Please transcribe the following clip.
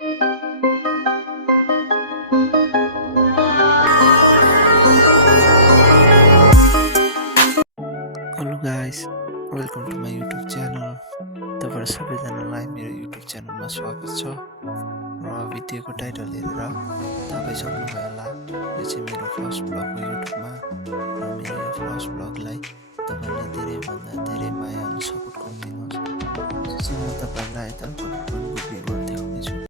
Hello guys, welcome to my YouTube channel. तपाईहरु सबैजनालाई मेरो युट्युब च्यानलमा स्वागत छ। र भिडियोको टाइटल हेरेर थाहा पाइसक्नुभयो होला, यो चाहिँ मेरो फर्स्ट भ्लग हो युट्युबमा। र मेरो यो फर्स्ट भ्लगलाई तपाईहरुले धेरैभन्दा धेरै माया अनि सपोर्ट गरिदिनुहोस्। चाहिँ म तपाईहरुलाई आइतलको भिडियोहरू देखाउनेछु।